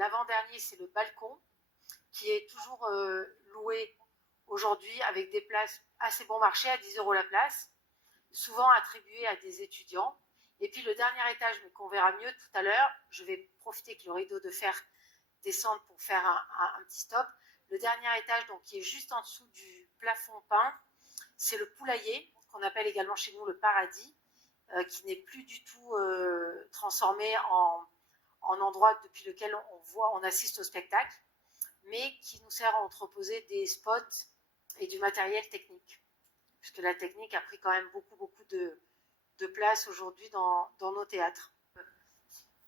L'avant-dernier, c'est le balcon, qui est toujours loué aujourd'hui avec des places assez bon marché, à 10 € la place, souvent attribuées à des étudiants. Et puis le dernier étage, mais qu'on verra mieux tout à l'heure, je vais profiter que le rideau de fer descende pour faire un petit stop. Le dernier étage, donc, qui est juste en dessous du plafond peint, c'est le poulailler, qu'on appelle également chez nous le paradis, qui n'est plus du tout transformé en endroit depuis lequel on assiste au spectacle, mais qui nous sert à entreposer des spots et du matériel technique, puisque la technique a pris quand même beaucoup de place aujourd'hui dans nos théâtres.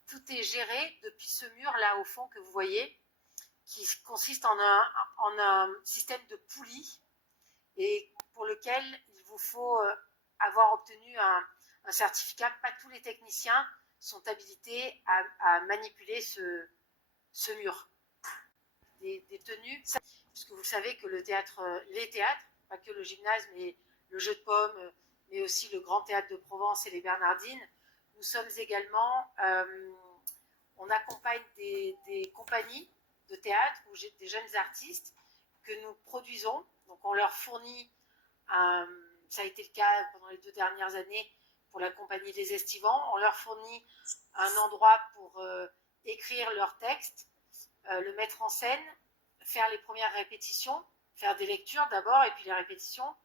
Tout est géré depuis ce mur là au fond que vous voyez, qui consiste en un système de poulies, et pour lequel il vous faut avoir obtenu un certificat. Pas tous les techniciens sont habilités à manipuler ce mur. Des tenues, puisque vous savez que les théâtres, pas que le gymnase, mais le jeu de paume, mais aussi le Grand Théâtre de Provence et les Bernardines, nous sommes également, on accompagne des compagnies de théâtre ou des jeunes artistes que nous produisons. Donc on leur fournit, ça a été le cas pendant les 2 dernières années pour la compagnie Les Estivants, on leur fournit un endroit pour écrire leurs textes, le mettre en scène, faire les premières répétitions, faire des lectures d'abord et puis les répétitions,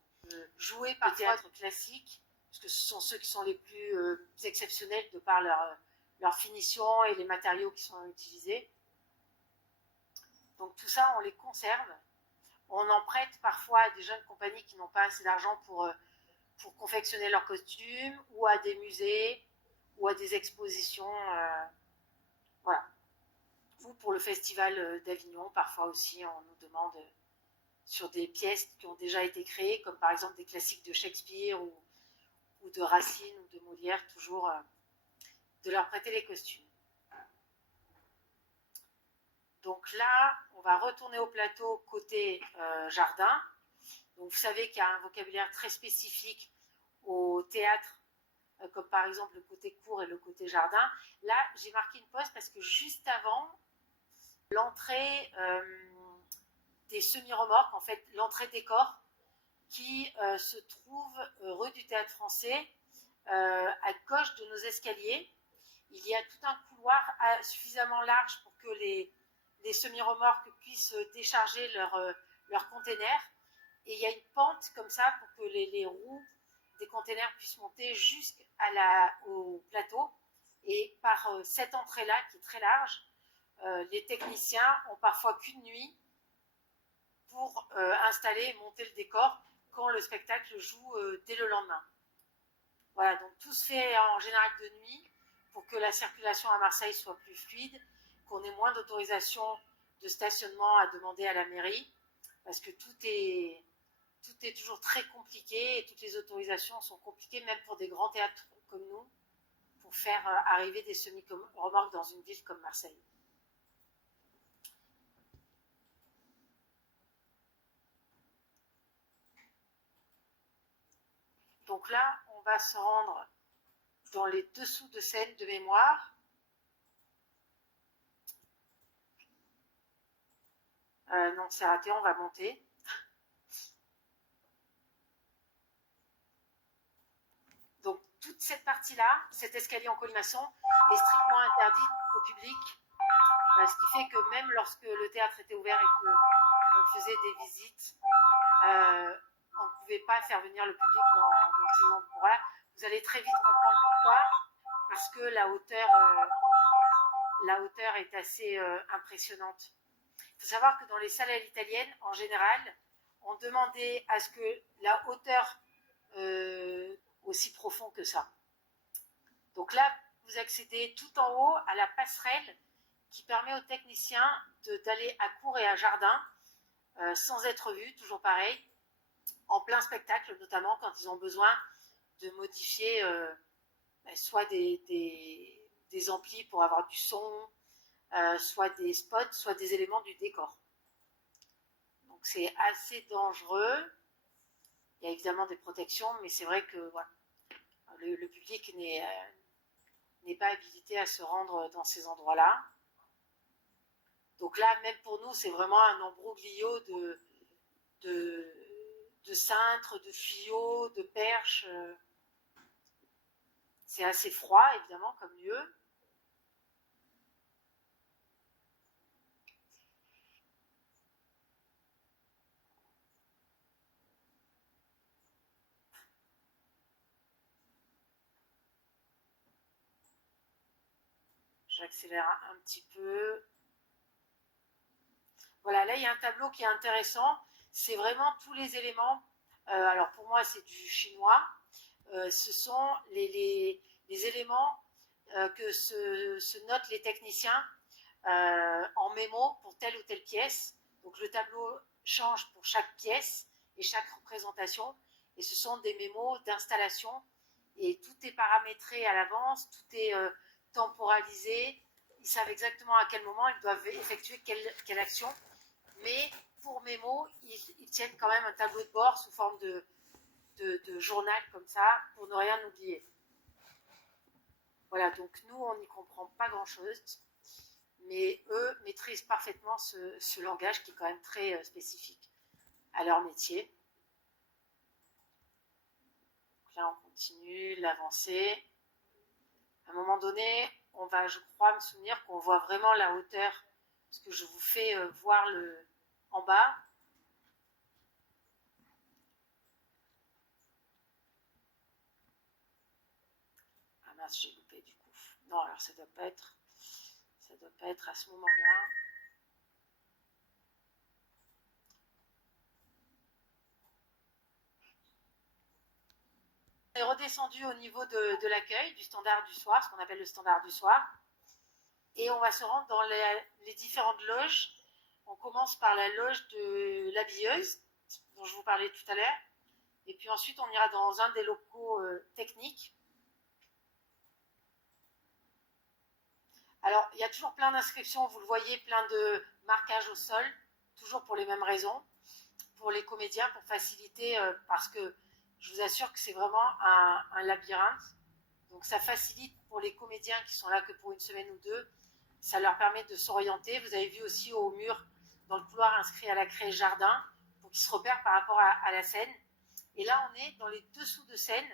jouer par théâtre classique, parce que ce sont ceux qui sont les plus exceptionnels de par leur finition et les matériaux qui sont utilisés. Donc tout ça, on les conserve. On en prête parfois à des jeunes compagnies qui n'ont pas assez d'argent pour confectionner leurs costumes, ou à des musées, ou à des expositions. Voilà. Ou pour le festival d'Avignon, parfois aussi, on nous demande sur des pièces qui ont déjà été créées, comme par exemple des classiques de Shakespeare ou de Racine ou de Molière, toujours de leur prêter les costumes. Donc là, on va retourner au plateau côté jardin. Donc vous savez qu'il y a un vocabulaire très spécifique au théâtre, comme par exemple le côté cour et le côté jardin. Là, j'ai marqué une pause parce que juste avant, l'entrée des semi-remorques, en fait l'entrée décor, qui se trouve rue du Théâtre Français, à gauche de nos escaliers. Il y a tout un couloir suffisamment large pour que les semi-remorques puissent décharger leurs containers. Et il y a une pente comme ça pour que les roues des containers puissent monter jusqu'au plateau. Et par cette entrée-là, qui est très large, les techniciens ont parfois qu'une nuit pour installer et monter le décor quand le spectacle joue dès le lendemain. Voilà, donc tout se fait en général de nuit pour que la circulation à Marseille soit plus fluide, qu'on ait moins d'autorisation de stationnement à demander à la mairie, parce que tout est toujours très compliqué et toutes les autorisations sont compliquées, même pour des grands théâtres comme nous, pour faire arriver des semi-remorques dans une ville comme Marseille. Donc là, on va se rendre dans les dessous de scène de mémoire. Non, c'est raté, on va monter. Donc toute cette partie-là, cet escalier en colimaçon, est strictement interdit au public, ce qui fait que même lorsque le théâtre était ouvert et qu'on faisait des visites, on ne pouvait pas faire venir le public dans ces endroits-là. Vous allez très vite comprendre pourquoi, parce que la hauteur est assez impressionnante. Il faut savoir que dans les salles à l'italienne, en général, on demandait à ce que la hauteur aussi profond que ça. Donc là, vous accédez tout en haut à la passerelle qui permet aux techniciens d'aller à cour et à jardin sans être vus, toujours pareil, en plein spectacle, notamment quand ils ont besoin de modifier soit des amplis pour avoir du son, soit des spots, soit des éléments du décor. Donc c'est assez dangereux. Il y a évidemment des protections, mais c'est vrai que voilà, le public n'est pas habilité à se rendre dans ces endroits-là. Donc là, même pour nous, c'est vraiment un embroglio de cintres, de tuyaux, de perches. C'est assez froid, évidemment, comme lieu. J'accélère un petit peu. Voilà, là, il y a un tableau qui est intéressant. C'est vraiment tous les éléments. Alors, pour moi, c'est du chinois. Ce sont les éléments que se notent les techniciens en mémo pour telle ou telle pièce. Donc, le tableau change pour chaque pièce et chaque représentation. Et ce sont des mémos d'installation. Et tout est paramétré à l'avance, tout est temporalisé. Ils savent exactement à quel moment ils doivent effectuer quelle action. Mais pour mémo, ils tiennent quand même un tableau de bord sous forme de journal comme ça, pour ne rien oublier. Voilà, donc nous, on n'y comprend pas grand-chose, mais eux maîtrisent parfaitement ce langage qui est quand même très spécifique à leur métier. Donc là, on continue l'avancée. À un moment donné, on va, je crois, me souvenir qu'on voit vraiment la hauteur, parce que je vous fais voir en bas. Ah mince, j'ai loupé du coup. Non, alors ça doit pas être à ce moment-là. On est redescendu au niveau de l'accueil, du standard du soir, ce qu'on appelle le standard du soir. Et on va se rendre dans les différentes loges. On commence par la loge de l'habilleuse, dont je vous parlais tout à l'heure. Et puis ensuite, on ira dans un des locaux techniques. Alors, il y a toujours plein d'inscriptions, vous le voyez, plein de marquages au sol, toujours pour les mêmes raisons, pour les comédiens, pour faciliter, parce que je vous assure que c'est vraiment un labyrinthe. Donc ça facilite pour les comédiens qui sont là que pour une semaine ou deux, ça leur permet de s'orienter. Vous avez vu aussi au mur, dans le couloir inscrit à la craie jardin, pour qu'ils se repèrent par rapport à la scène. Et là, on est dans les dessous de scène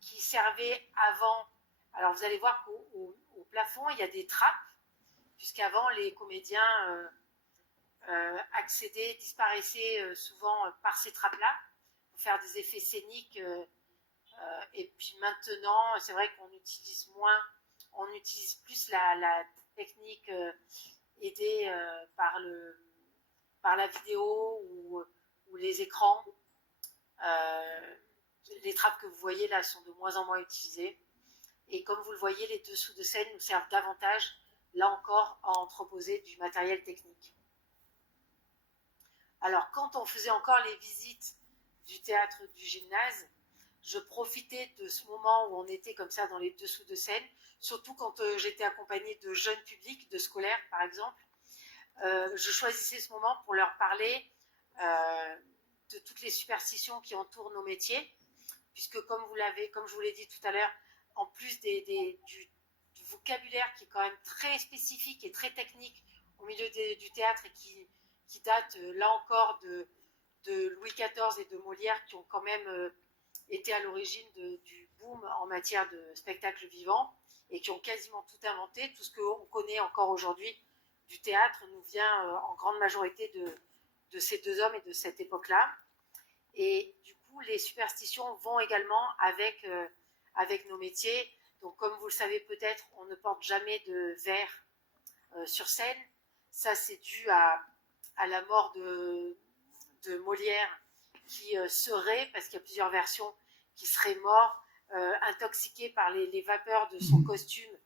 qui servaient avant. Alors vous allez voir qu'au plafond, il y a des trappes, puisqu'avant, les comédiens accédaient, disparaissaient souvent par ces trappes-là, pour faire des effets scéniques. Et puis maintenant, c'est vrai qu'on utilise moins, on utilise plus la technique aidée par la vidéo ou les écrans. Les trappes que vous voyez là sont de moins en moins utilisées. Et comme vous le voyez, les dessous de scène nous servent davantage, là encore, à entreposer du matériel technique. Alors, quand on faisait encore les visites du théâtre du gymnase, je profitais de ce moment où on était comme ça dans les dessous de scène, surtout quand j'étais accompagnée de jeunes publics, de scolaires par exemple. Je choisissais ce moment pour leur parler de toutes les superstitions qui entourent nos métiers, puisque comme je vous l'ai dit tout à l'heure, en plus du vocabulaire qui est quand même très spécifique et très technique au milieu du théâtre et qui date là encore de Louis XIV et de Molière, qui ont quand même étaient à l'origine du boom en matière de spectacle vivant et qui ont quasiment tout inventé. Tout ce qu'on connaît encore aujourd'hui du théâtre nous vient en grande majorité de ces deux hommes et de cette époque-là. Et du coup, les superstitions vont également avec nos métiers. Donc, comme vous le savez peut-être, on ne porte jamais de verre sur scène. Ça, c'est dû à la mort de Molière, qui serait, parce qu'il y a plusieurs versions, qui serait mort intoxiqué par les vapeurs de son costume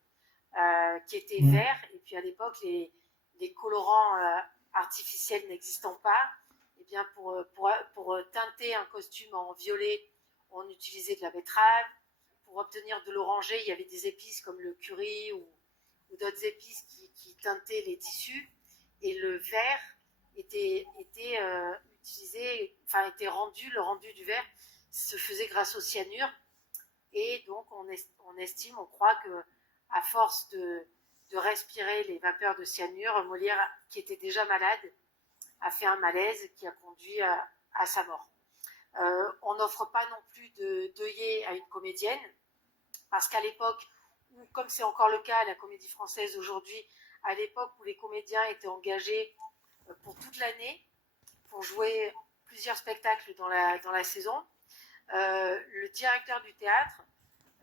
qui était vert. Et puis à l'époque, les colorants artificiels n'existant pas, et bien pour teinter un costume en violet, on utilisait de la betterave. Pour obtenir de l'oranger, il y avait des épices comme le curry ou d'autres épices qui teintaient les tissus. Et le vert était utilisé, enfin était rendu, le rendu du verre se faisait grâce au cyanure. Et donc on estime, on croit que à force de respirer les vapeurs de cyanure, Molière, qui était déjà malade, a fait un malaise qui a conduit à sa mort. On n'offre pas non plus d'œillet à une comédienne, parce qu'à l'époque, comme c'est encore le cas à la Comédie Française aujourd'hui, à l'époque où les comédiens étaient engagés pour toute l'année, pour jouer plusieurs spectacles dans la saison, le directeur du théâtre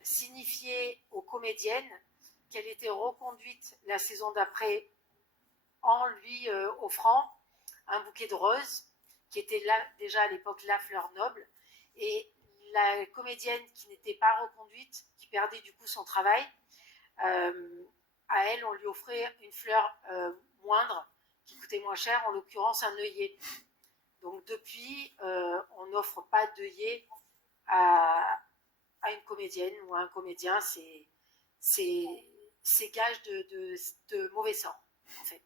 signifiait aux comédiennes qu'elle était reconduite la saison d'après en lui offrant un bouquet de roses, qui était là, déjà à l'époque la fleur noble, et la comédienne qui n'était pas reconduite, qui perdait du coup son travail, à elle on lui offrait une fleur moindre, qui coûtait moins cher, en l'occurrence un œillet. Donc depuis, on n'offre pas d'œillet à une comédienne ou à un comédien, c'est gage de mauvais sort, en fait.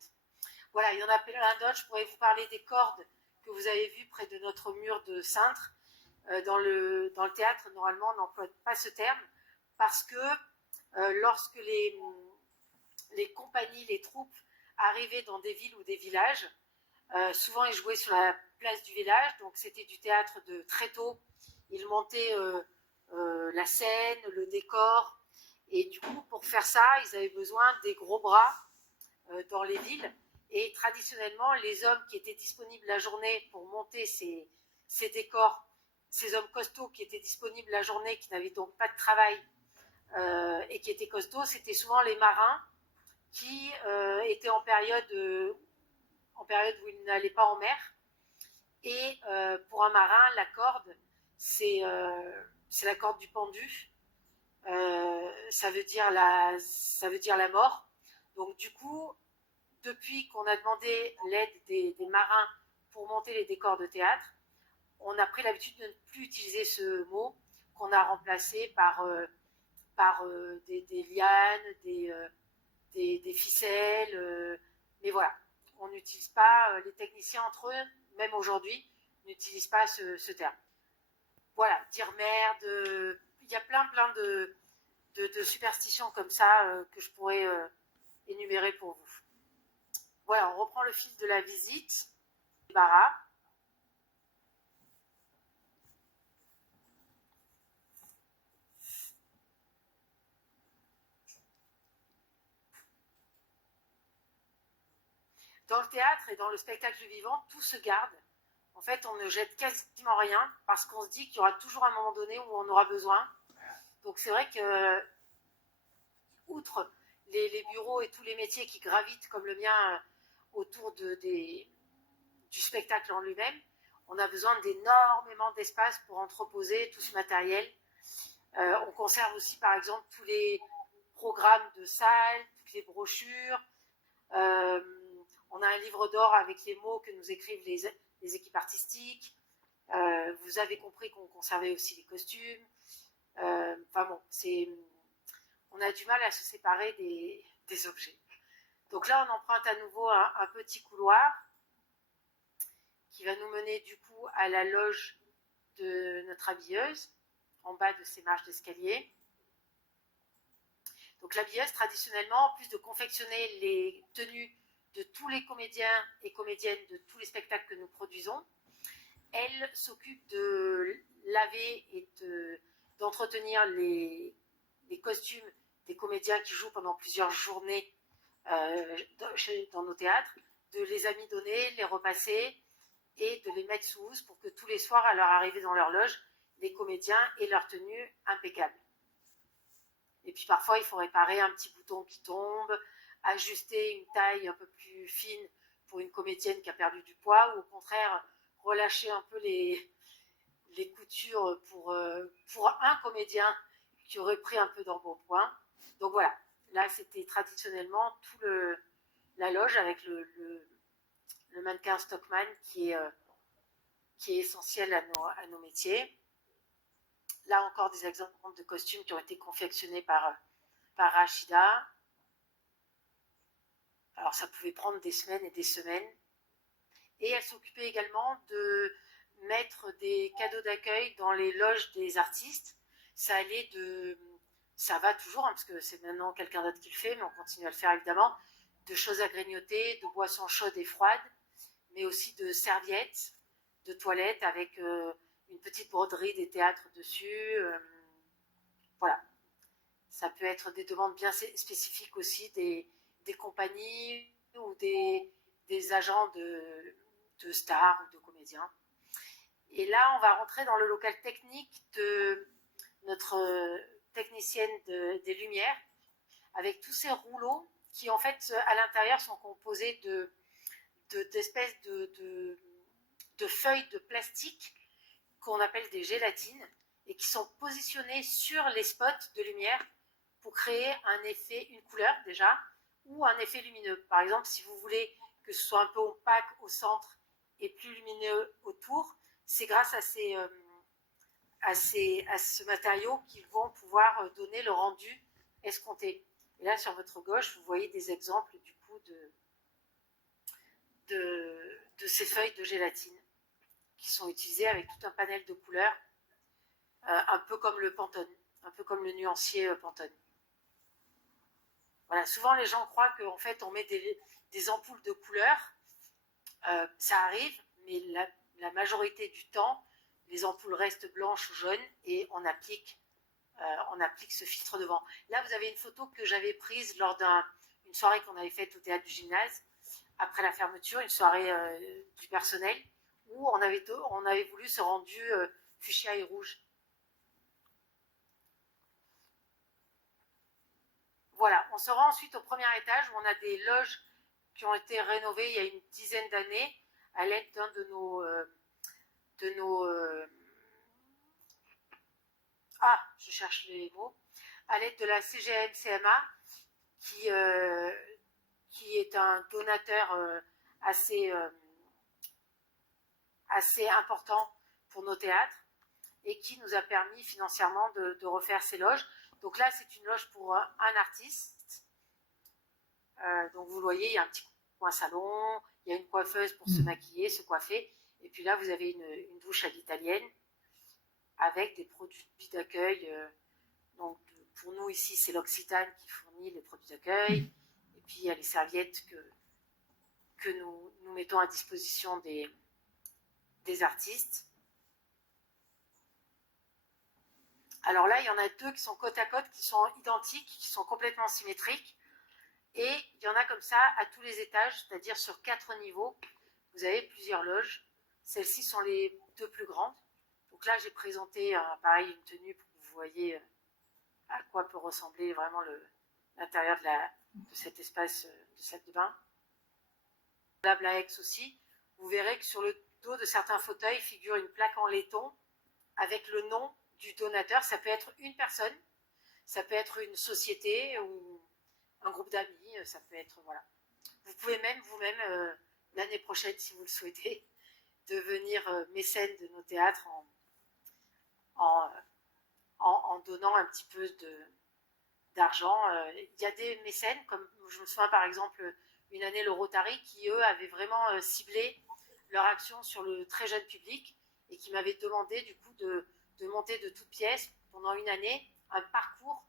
Voilà, il y en a plein d'autres. Je pourrais vous parler des cordes que vous avez vues près de notre mur de cintre. Dans le théâtre, normalement, on n'emploie pas ce terme parce que lorsque les compagnies, les troupes arrivaient dans des villes ou des villages, souvent ils jouaient sur la place du village, donc c'était du théâtre de très tôt. Ils montaient la scène, le décor, et du coup, pour faire ça, ils avaient besoin des gros bras dans les villes. Et traditionnellement, les hommes qui étaient disponibles la journée pour monter ces décors, ces hommes costauds qui étaient disponibles la journée, qui n'avaient donc pas de travail et qui étaient costauds, c'était souvent les marins qui étaient en période où ils n'allaient pas en mer. Et pour un marin, la corde, c'est la corde du pendu. Ça veut dire la mort. Donc du coup, depuis qu'on a demandé l'aide des marins pour monter les décors de théâtre, on a pris l'habitude de ne plus utiliser ce mot, qu'on a remplacé par des lianes, des ficelles. Mais voilà, on n'utilise pas, les techniciens entre eux, même aujourd'hui, n'utilisent pas ce terme. Voilà, dire merde, il y a plein de superstitions comme ça que je pourrais énumérer pour vous. Voilà, on reprend le fil de la visite. Bara. Dans le théâtre et dans le spectacle vivant, tout se garde. En fait, on ne jette quasiment rien parce qu'on se dit qu'il y aura toujours un moment donné où on aura besoin. Donc c'est vrai que, outre les bureaux et tous les métiers qui gravitent comme le mien autour du spectacle en lui-même, on a besoin d'énormément d'espace pour entreposer tout ce matériel. On conserve aussi par exemple tous les programmes de salle, toutes les brochures. On a un livre d'or avec les mots que nous écrivent les équipes artistiques. Vous avez compris qu'on conservait aussi les costumes. Enfin bon, on a du mal à se séparer des objets. Donc là, on emprunte à nouveau un petit couloir qui va nous mener du coup à la loge de notre habilleuse, en bas de ces marches d'escalier. Donc l'habilleuse, traditionnellement, en plus de confectionner les tenues de tous les comédiens et comédiennes de tous les spectacles que nous produisons, elle s'occupe de laver et d'entretenir les costumes des comédiens qui jouent pendant plusieurs journées dans nos théâtres, de les amidonner, les repasser et de les mettre sous housse pour que tous les soirs, à leur arrivée dans leur loge, les comédiens aient leur tenue impeccable. Et puis parfois, il faut réparer un petit bouton qui tombe, ajuster une taille un peu plus fine pour une comédienne qui a perdu du poids, ou au contraire, relâcher un peu les coutures pour un comédien qui aurait pris un peu d'embonpoint. Donc voilà, là c'était traditionnellement tout la loge avec le mannequin Stockman qui est essentiel à nos métiers. Là encore des exemples de costumes qui ont été confectionnés par Rachida. Alors ça pouvait prendre des semaines et des semaines. Et elle s'occupait également de mettre des cadeaux d'accueil dans les loges des artistes. Ça allait de ça va toujours, hein, parce que c'est maintenant quelqu'un d'autre qui le fait, mais on continue à le faire évidemment, de choses à grignoter, de boissons chaudes et froides, mais aussi de serviettes, de toilettes avec une petite broderie des théâtres dessus. Voilà. Ça peut être des demandes bien spécifiques aussi des compagnies ou des agents de stars ou de comédiens. Et là, on va rentrer dans le local technique de notre technicienne des lumières, avec tous ces rouleaux qui, en fait, à l'intérieur, sont composés d'espèces de feuilles de plastique qu'on appelle des gélatines et qui sont positionnées sur les spots de lumière pour créer un effet, une couleur déjà, ou un effet lumineux. Par exemple, si vous voulez que ce soit un peu opaque au centre et plus lumineux autour, c'est grâce à ce matériau qu'ils vont pouvoir donner le rendu escompté. Et là, sur votre gauche, vous voyez des exemples du coup de ces feuilles de gélatine qui sont utilisées avec tout un panel de couleurs, un peu comme le Pantone, un peu comme le nuancier Pantone. Voilà, souvent les gens croient qu'en fait on met des ampoules de couleurs, ça arrive, mais la majorité du temps, les ampoules restent blanches ou jaunes et on applique ce filtre devant. Là, vous avez une photo que j'avais prise lors d'une soirée qu'on avait faite au théâtre du gymnase, après la fermeture, une soirée du personnel, où on avait voulu ce rendu fuchsia et rouge. Voilà, on se rend ensuite au premier étage où on a des loges qui ont été rénovées il y a une dizaine d'années à l'aide d'un de nos je cherche les mots, à l'aide de la CGM-CMA qui est un donateur assez important pour nos théâtres et qui nous a permis financièrement de refaire ces loges. Donc là, c'est une loge pour un artiste. Donc vous voyez, il y a un petit coin salon, il y a une coiffeuse pour se maquiller, se coiffer. Et puis là, vous avez une douche à l'italienne avec des produits d'accueil. Donc pour nous ici, c'est l'Occitane qui fournit les produits d'accueil. Et puis il y a les serviettes que nous mettons à disposition des artistes. Alors là, il y en a deux qui sont côte à côte, qui sont identiques, qui sont complètement symétriques. Et il y en a comme ça à tous les étages, c'est-à-dire sur 4 niveaux. Vous avez plusieurs loges. Celles-ci sont les deux plus grandes. Donc là, j'ai présenté pareil une tenue pour que vous voyez à quoi peut ressembler vraiment l'intérieur de cet espace de salle de bain. La Aix aussi. Vous verrez que sur le dos de certains fauteuils figure une plaque en laiton avec le nom du donateur. Ça peut être une personne, ça peut être une société ou un groupe d'amis, ça peut être, voilà. Vous pouvez même vous-même, l'année prochaine, si vous le souhaitez, devenir mécène de nos théâtres en donnant un petit peu d'argent. Il y a des mécènes, comme je me souviens par exemple une année le Rotary, qui eux avaient vraiment ciblé leur action sur le très jeune public et qui m'avaient demandé du coup de monter de toutes pièces pendant une année un parcours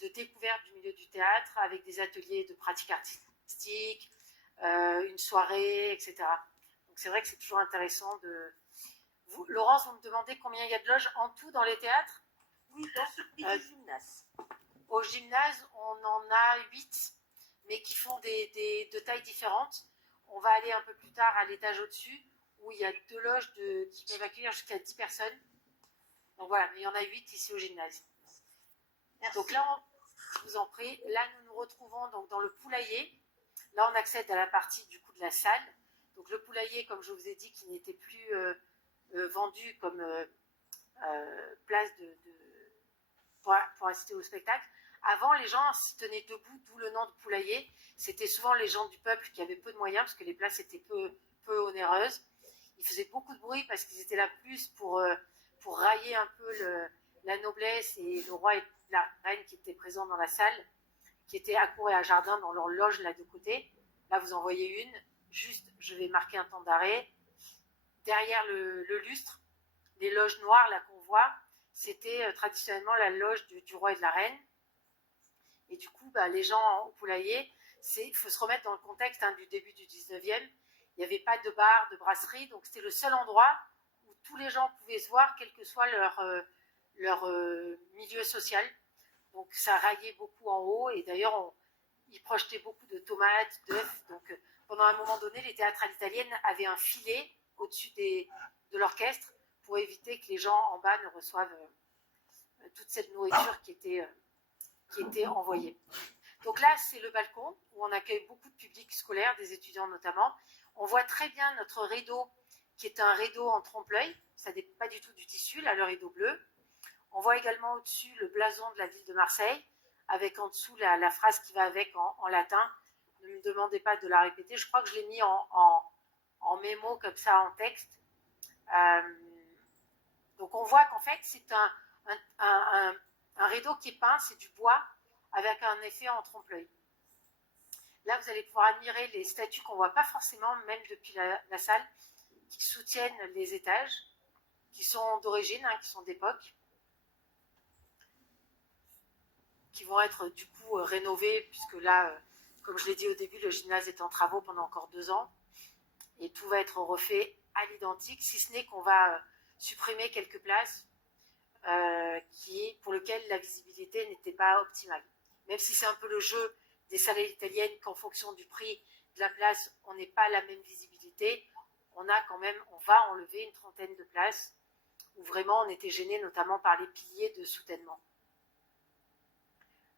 de découverte du milieu du théâtre avec des ateliers de pratique artistique, une soirée, etc. Donc c'est vrai que c'est toujours intéressant de... Laurence, vous me demandez combien il y a de loges en tout dans les théâtres? Oui, dans celui du gymnase. Au gymnase, on en a 8, mais qui font de tailles différentes. On va aller un peu plus tard à l'étage au-dessus, où il y a 2 loges qui peuvent accueillir jusqu'à 10 personnes. Donc voilà, mais il y en a 8 ici au gymnase. Merci. Donc là, je vous en prie, là nous nous retrouvons donc dans le poulailler. Là, on accède à la partie du coup de la salle. Donc le poulailler, comme je vous ai dit, qui n'était plus vendu comme place pour assister au spectacle. Avant, les gens se tenaient debout, d'où le nom de poulailler. C'était souvent les gens du peuple qui avaient peu de moyens, parce que les places étaient peu onéreuses. Ils faisaient beaucoup de bruit parce qu'ils étaient là plus pour railler un peu la noblesse et le roi et la reine qui étaient présents dans la salle, qui étaient à cour et à jardin dans leur loge là de côté. Là, vous en voyez une. Juste, je vais marquer un temps d'arrêt. Derrière le lustre, les loges noires là qu'on voit, c'était traditionnellement la loge du roi et de la reine. Et du coup, les gens au poulailler, il faut se remettre dans le contexte du début du 19e. Il n'y avait pas de bar, de brasserie, donc c'était le seul endroit où tous les gens pouvaient se voir, quel que soit leur milieu social. Donc ça raillait beaucoup en haut, et d'ailleurs, ils projetaient beaucoup de tomates, d'œufs. Donc pendant un moment donné, les théâtrales italiennes avaient un filet au-dessus de l'orchestre pour éviter que les gens en bas ne reçoivent toute cette nourriture qui était envoyée. Donc là, c'est le balcon où on accueille beaucoup de public scolaire, des étudiants notamment. On voit très bien notre rideau, qui est un rideau en trompe-l'œil. Ça n'est pas du tout du tissu, là, le rideau bleu. On voit également au-dessus le blason de la ville de Marseille, avec en dessous la phrase qui va avec en latin. Ne me demandez pas de la répéter. Je crois que je l'ai mis en mémo, comme ça, en texte. Donc on voit qu'en fait, c'est un rideau qui est peint, c'est du bois, avec un effet en trompe-l'œil. Là, vous allez pouvoir admirer les statues qu'on ne voit pas forcément, même depuis la salle, qui soutiennent les étages, qui sont d'origine, qui sont d'époque, qui vont être du coup rénovées, puisque là, comme je l'ai dit au début, le gymnase est en travaux pendant encore 2 ans, et tout va être refait à l'identique, si ce n'est qu'on va supprimer quelques places pour lesquelles la visibilité n'était pas optimale. Même si c'est un peu le jeu des salles italiennes, qu'en fonction du prix de la place, on n'est pas la même visibilité, on va enlever une 30aine de places où vraiment on était gêné, notamment par les piliers de soutènement.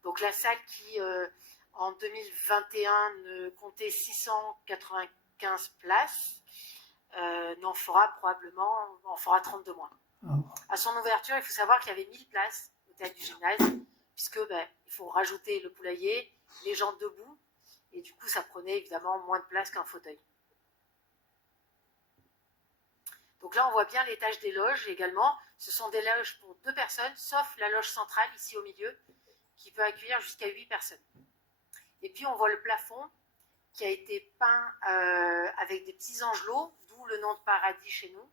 Donc la salle qui, en 2021, ne comptait 695 places, en fera 32 moins. À son ouverture, il faut savoir qu'il y avait 1000 places au théâtre du gymnase, puisque il faut rajouter le poulailler, les gens debout, et du coup ça prenait évidemment moins de place qu'un fauteuil. Donc là on voit bien l'étage des loges également. Ce sont des loges pour 2 personnes, sauf la loge centrale ici au milieu, qui peut accueillir jusqu'à 8 personnes. Et puis on voit le plafond qui a été peint avec des petits angelots, d'où le nom de paradis chez nous,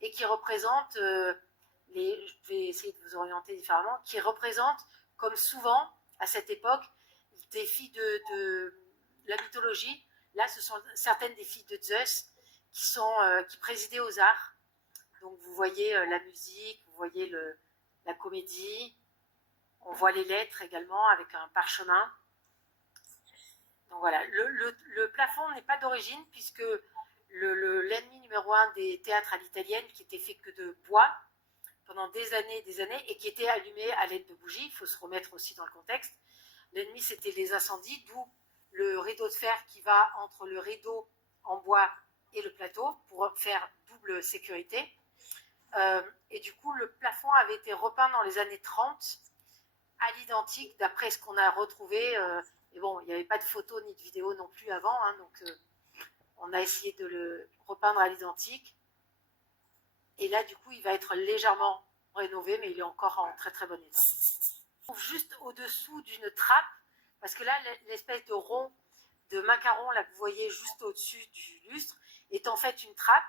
et qui représente, je vais essayer de vous orienter différemment, qui représente, comme souvent à cette époque, des filles de la mythologie. Là, ce sont certaines des filles de Zeus qui présidaient aux arts. Donc vous voyez la musique, vous voyez la comédie, on voit les lettres également avec un parchemin. Donc voilà, le plafond n'est pas d'origine, puisque l'ennemi numéro 1 des théâtres à l'italienne, qui était fait que de bois pendant des années, et qui était allumé à l'aide de bougies, il faut se remettre aussi dans le contexte. L'ennemi, c'était les incendies, d'où le rideau de fer qui va entre le rideau en bois et le plateau pour faire double sécurité. Et du coup, le plafond avait été repeint dans les années 30 à l'identique, d'après ce qu'on a retrouvé. Et bon, il n'y avait pas de photos ni de vidéos non plus avant, donc on a essayé de le repeindre à l'identique. Et là, du coup, il va être légèrement rénové, mais il est encore en très très bon état. Juste au-dessous d'une trappe, parce que là, l'espèce de rond de macaron là, que vous voyez juste au-dessus du lustre, est en fait une trappe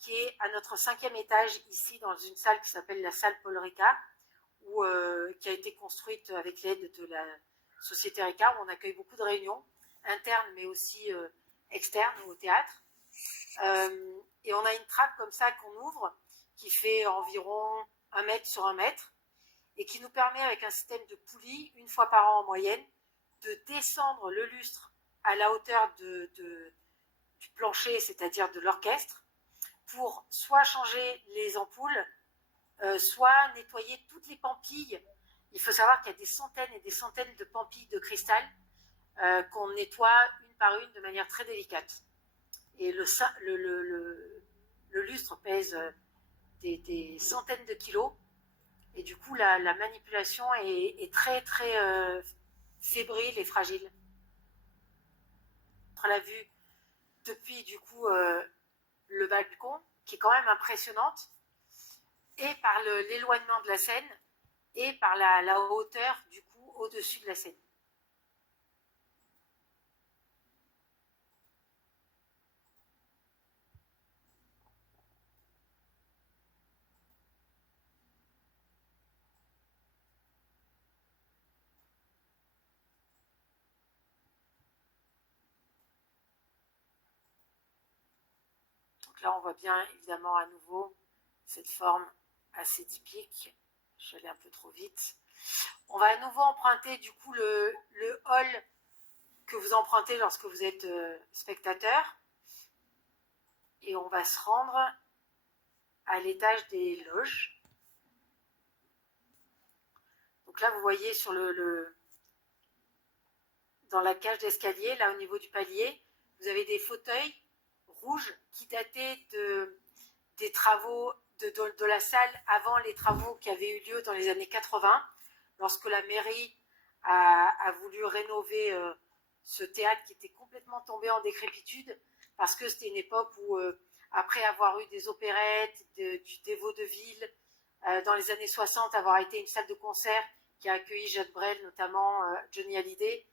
qui est à notre 5e étage, ici, dans une salle qui s'appelle la salle Paul Ricard, qui a été construite avec l'aide de la Société Ricard, où on accueille beaucoup de réunions internes, mais aussi externes au théâtre. Et on a une trappe comme ça qu'on ouvre, qui fait environ 1 mètre sur 1 mètre, et qui nous permet, avec un système de poulies, 1 fois par an en moyenne, de descendre le lustre à la hauteur du plancher, c'est-à-dire de l'orchestre, pour soit changer les ampoules, soit nettoyer toutes les pampilles. Il faut savoir qu'il y a des centaines et des centaines de pampilles de cristal qu'on nettoie une par une de manière très délicate. Et le lustre pèse des centaines de kilos, et du coup la manipulation est très très fébrile et fragile. On l'a vu depuis du coup le balcon, qui est quand même impressionnante, et par l'éloignement de la scène, et par la hauteur du coup au-dessus de la scène. là, on voit bien, évidemment, à nouveau, cette forme assez typique. Je suis allée un peu trop vite. On va à nouveau emprunter, du coup, le hall que vous empruntez lorsque vous êtes spectateur. Et on va se rendre à l'étage des loges. Donc là, vous voyez sur dans la cage d'escalier, là au niveau du palier, vous avez des fauteuils rouges qui dataient des travaux de la salle avant les travaux qui avaient eu lieu dans les années 80, lorsque la mairie a voulu rénover ce théâtre qui était complètement tombé en décrépitude, parce que c'était une époque où, après avoir eu des opérettes, des vaudevilles, dans les années 60, avoir été une salle de concert qui a accueilli Jacques Brel, notamment Johnny Hallyday,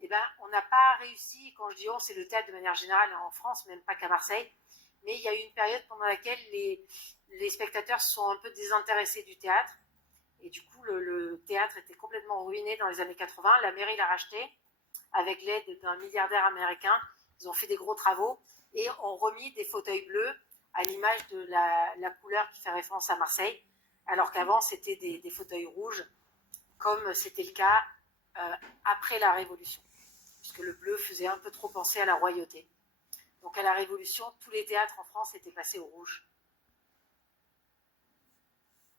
eh ben, on n'a pas réussi, quand je dis on, c'est le théâtre de manière générale en France, même pas qu'à Marseille, mais il y a eu une période pendant laquelle les spectateurs se sont un peu désintéressés du théâtre, et du coup le théâtre était complètement ruiné dans les années 80. La mairie l'a racheté avec l'aide d'un milliardaire américain. Ils ont fait des gros travaux et ont remis des fauteuils bleus à l'image de la couleur qui fait référence à Marseille, alors qu'avant c'était des fauteuils rouges, comme c'était le cas après la Révolution, puisque le bleu faisait un peu trop penser à la royauté. Donc à la Révolution, tous les théâtres en France étaient passés au rouge.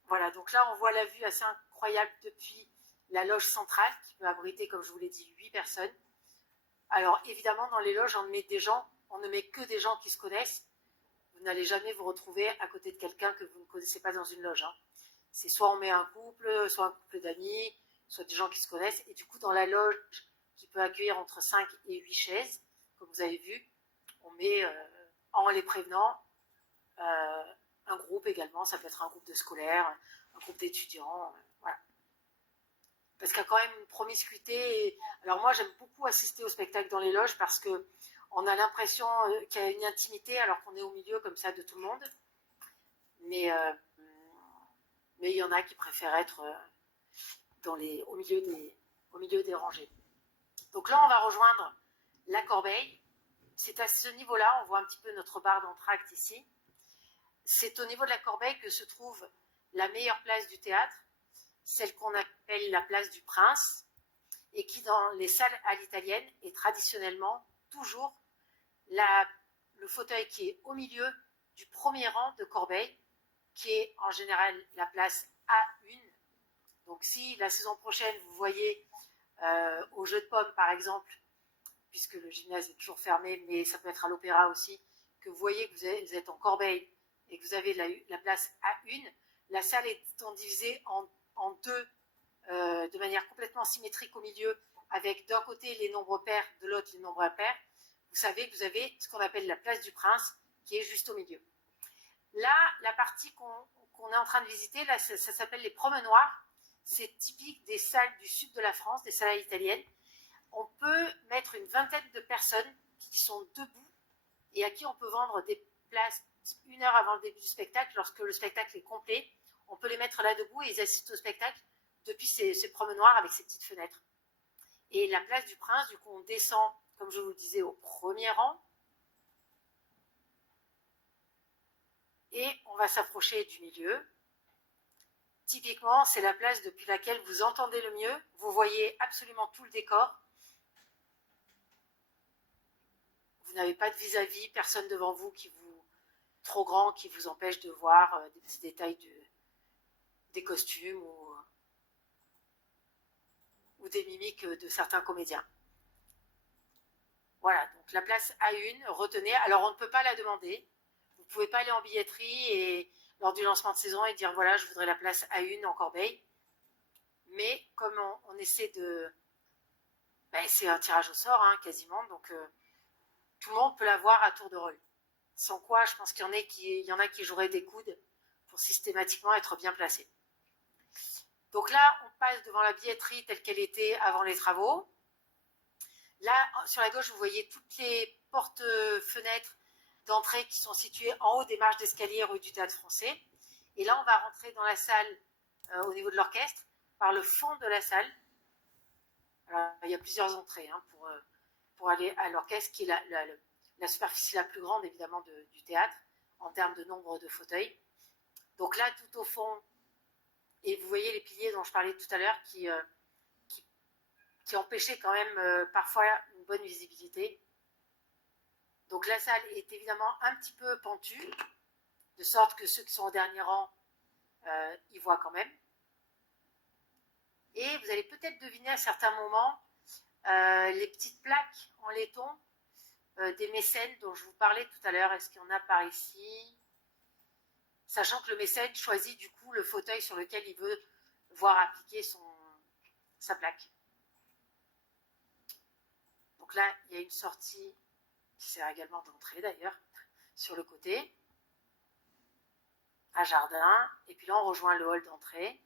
Voilà, donc là on voit la vue assez incroyable depuis la loge centrale, qui peut abriter, comme je vous l'ai dit, 8 personnes. Alors évidemment, dans les loges, on ne met que des gens qui se connaissent. Vous n'allez jamais vous retrouver à côté de quelqu'un que vous ne connaissez pas dans une loge. Hein. C'est soit on met un couple, soit un couple d'amis, soit des gens qui se connaissent. Et du coup, dans la loge, qui peut accueillir entre 5 et 8 chaises, comme vous avez vu, on met, en les prévenant, un groupe également. Ça peut être un groupe de scolaires, un groupe d'étudiants, voilà. Parce qu'il y a quand même une promiscuité. Alors moi, j'aime beaucoup assister au spectacle dans les loges parce que on a l'impression qu'il y a une intimité alors qu'on est au milieu comme ça de tout le monde. Mais il y en a qui préfèrent être au milieu des rangées. Donc là, on va rejoindre la corbeille. C'est à ce niveau-là, on voit un petit peu notre barre d'entracte ici. C'est au niveau de la corbeille que se trouve la meilleure place du théâtre, celle qu'on appelle la place du Prince, et qui, dans les salles à l'italienne, est traditionnellement toujours le fauteuil qui est au milieu du premier rang de corbeille, qui est en général la place A1. Donc si la saison prochaine, vous voyez au Jeu de Pommes, par exemple, puisque le gymnase est toujours fermé, mais ça peut être à l'opéra aussi, que vous voyez que vous êtes en corbeille et que vous avez la place A1, la salle étant divisée en deux de manière complètement symétrique au milieu, avec d'un côté les nombres pairs, de l'autre les nombres impairs, vous savez que vous avez ce qu'on appelle la place du Prince, qui est juste au milieu. Là, la partie qu'on est en train de visiter, là, ça s'appelle les promenoirs. C'est typique des salles du sud de la France, des salles italiennes. On peut mettre une vingtaine de personnes qui sont debout et à qui on peut vendre des places 1 heure avant le début du spectacle. Lorsque le spectacle est complet, on peut les mettre là debout et ils assistent au spectacle depuis ces promenoirs avec ces petites fenêtres. Et la place du Prince, du coup, on descend, comme je vous le disais, au premier rang. Et on va s'approcher du milieu. Typiquement, c'est la place depuis laquelle vous entendez le mieux. Vous voyez absolument tout le décor. Vous n'avez pas de vis-à-vis, personne devant vous trop grand qui vous empêche de voir des petits détails des costumes ou des mimiques de certains comédiens. Voilà, donc la place A1, retenez. Alors on ne peut pas la demander. Vous ne pouvez pas aller en billetterie et lors du lancement de saison et dire voilà, je voudrais la place A1 en corbeille. Mais comme on essaie de... c'est un tirage au sort, hein, quasiment, donc tout le monde peut l'avoir à tour de rôle. Sans quoi, je pense qu'il y en a qui joueraient des coudes pour systématiquement être bien placés. Donc là, on passe devant la billetterie telle qu'elle était avant les travaux. Là, sur la gauche, vous voyez toutes les portes-fenêtres d'entrée qui sont situées en haut des marches d'escalier rue du Théâtre Français. Et là, on va rentrer dans la salle au niveau de l'orchestre par le fond de la salle. Alors, il y a plusieurs entrées hein, pour aller à l'orchestre, qui est la superficie la plus grande, évidemment, du théâtre, en termes de nombre de fauteuils. Donc là, tout au fond, et vous voyez les piliers dont je parlais tout à l'heure qui empêchaient quand même parfois une bonne visibilité. Donc la salle est évidemment un petit peu pentue, de sorte que ceux qui sont au dernier rang y voient quand même. Et vous allez peut-être deviner à certains moments les petites plaques en laiton des mécènes dont je vous parlais tout à l'heure. Est-ce qu'il y en a par ici? Sachant que le mécène choisit du coup le fauteuil sur lequel il veut voir appliquer sa plaque. Donc là, il y a une sortie qui sert également d'entrée d'ailleurs, sur le côté, un jardin, et puis là on rejoint le hall d'entrée.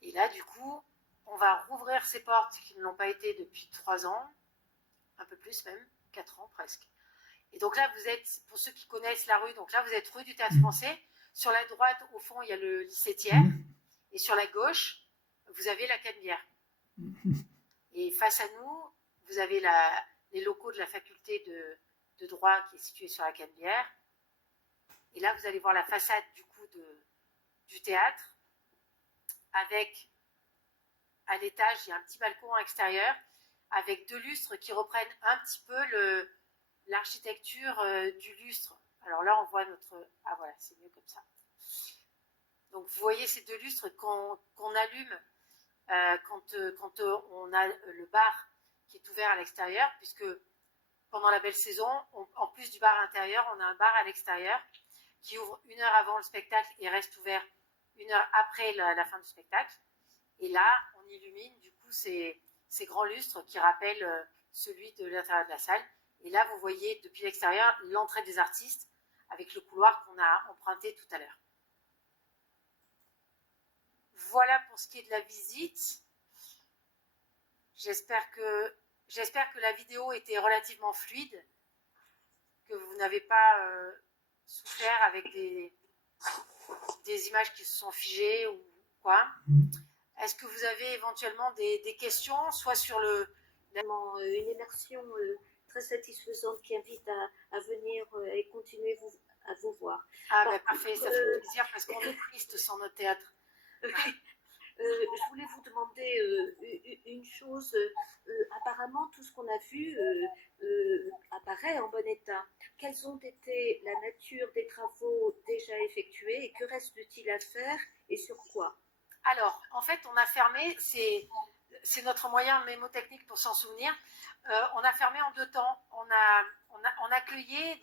Et là, du coup, on va rouvrir ces portes qui ne l'ont pas été depuis 3 ans, un peu plus même, 4 ans presque. Et donc là, vous êtes, pour ceux qui connaissent la rue, donc là, vous êtes rue du Théâtre Français. Sur la droite, au fond, il y a le lycée Thiers. Et sur la gauche, vous avez la Canebière. Et face à nous, vous avez les locaux de la faculté de droit qui est située sur la Canebière. Et là, vous allez voir la façade du coup du théâtre. Avec, à l'étage, il y a un petit balcon extérieur avec 2 lustres qui reprennent un petit peu l'architecture du lustre. Alors là, on voit notre... Ah voilà, c'est mieux comme ça. Donc vous voyez ces 2 lustres qu'on allume quand on a le bar qui est ouvert à l'extérieur, puisque pendant la belle saison, en plus du bar intérieur, on a un bar à l'extérieur qui ouvre 1 heure avant le spectacle et reste ouvert 1 heure après la fin du spectacle. Et là, on illumine du coup ces grands lustres qui rappellent celui de l'intérieur de la salle. Et là, vous voyez depuis l'extérieur l'entrée des artistes avec le couloir qu'on a emprunté tout à l'heure. Voilà pour ce qui est de la visite. J'espère que la vidéo était relativement fluide, que vous n'avez pas souffert avec des images qui se sont figées ou quoi. Est-ce que vous avez éventuellement des questions, soit sur une immersion très satisfaisante qui invite à venir et continuer à vous voir. Ah ben parfait, ça fait plaisir parce qu'on est triste sans notre théâtre. Je voulais vous demander une chose. Apparemment, tout ce qu'on a vu apparaît en bon état. Quelles ont été la nature des travaux déjà effectués et que reste-t-il à faire et sur quoi? Alors, en fait, on a fermé, c'est notre moyen mémotechnique pour s'en souvenir. On a fermé en 2 temps. On accueillait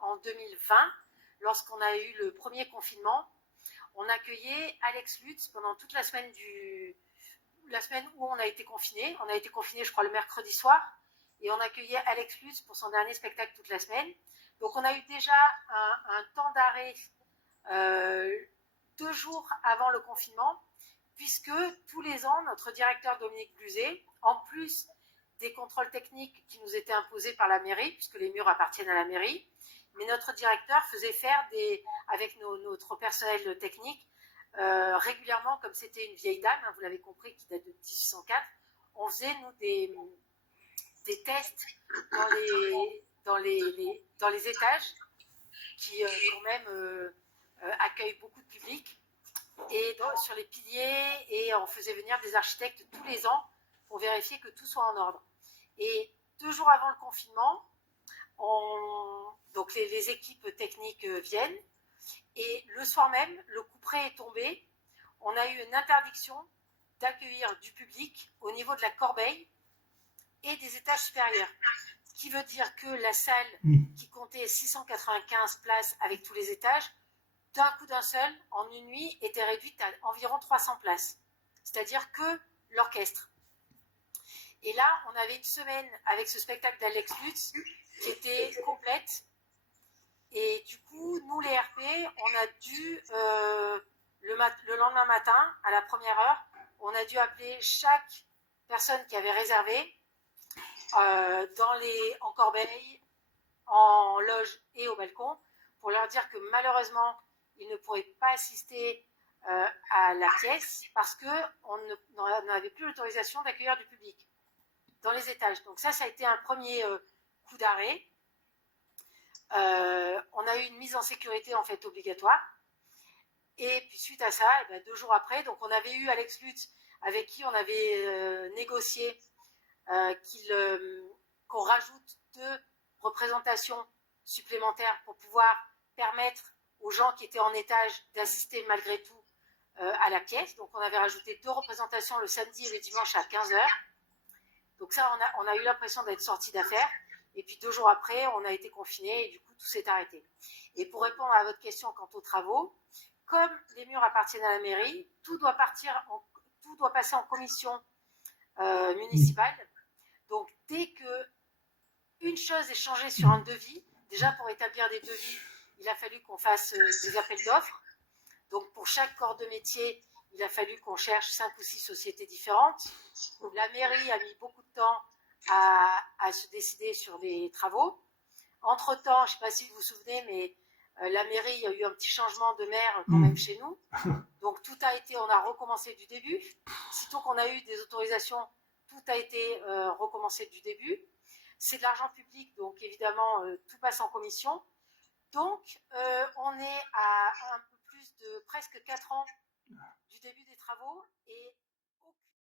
en 2020, lorsqu'on a eu le premier confinement, on accueillait Alex Lutz pendant toute la semaine où on a été confiné. On a été confiné, je crois, le mercredi soir. Et on accueillait Alex Lutz pour son dernier spectacle toute la semaine. Donc on a eu déjà un temps d'arrêt 2 jours avant le confinement, puisque tous les ans, notre directeur Dominique Bluzet, en plus des contrôles techniques qui nous étaient imposés par la mairie, puisque les murs appartiennent à la mairie, mais notre directeur faisait faire avec notre personnel technique, régulièrement, comme c'était une vieille dame, hein, vous l'avez compris, qui date de 1804, on faisait, nous, des tests dans les étages qui, quand même, accueillent beaucoup de public, et sur les piliers, et on faisait venir des architectes tous les ans pour vérifier que tout soit en ordre. Et 2 jours avant le confinement, donc les équipes techniques viennent, et le soir même, le couperet est tombé. On a eu une interdiction d'accueillir du public au niveau de la corbeille et des étages supérieurs. Ce qui veut dire que la salle qui comptait 695 places avec tous les étages, d'un coup d'un seul, en une nuit, était réduite à environ 300 places. C'est-à-dire que l'orchestre. Et là, on avait une semaine avec ce spectacle d'Alex Lutz qui était complète. Et du coup, nous, les RP, on a dû, le lendemain matin, à la première heure, on a dû appeler chaque personne qui avait réservé en corbeille, en loge et au balcon, pour leur dire que malheureusement, ils ne pourraient pas assister à la pièce parce qu'on n'avait plus l'autorisation d'accueillir du public dans les étages. Donc ça a été un premier coup d'arrêt. On a eu une mise en sécurité en fait obligatoire. Et puis suite à ça, 2 jours après, donc on avait eu Alex Lutz avec qui on avait négocié qu'on rajoute 2 représentations supplémentaires pour pouvoir permettre aux gens qui étaient en étage d'assister malgré tout à la pièce. Donc on avait rajouté 2 représentations le samedi et le dimanche à 15h. Donc ça, on a eu l'impression d'être sorti d'affaire. Et puis 2 jours après, on a été confinés et du coup, tout s'est arrêté. Et pour répondre à votre question quant aux travaux, comme les murs appartiennent à la mairie, tout doit passer en commission municipale. Donc dès qu'une chose est changée sur un devis, déjà pour établir des devis, il a fallu qu'on fasse des appels d'offres. Donc pour chaque corps de métier, il a fallu qu'on cherche 5 ou 6 sociétés différentes. La mairie a mis beaucoup de temps à se décider sur des travaux. Entre-temps, je ne sais pas si vous vous souvenez, mais la mairie, il y a eu un petit changement de maire quand même chez nous. Donc on a recommencé du début. Sitôt qu'on a eu des autorisations, tout a été recommencé du début. C'est de l'argent public, donc évidemment, tout passe en commission. Donc, on est à un peu plus de presque 4 ans du début des travaux et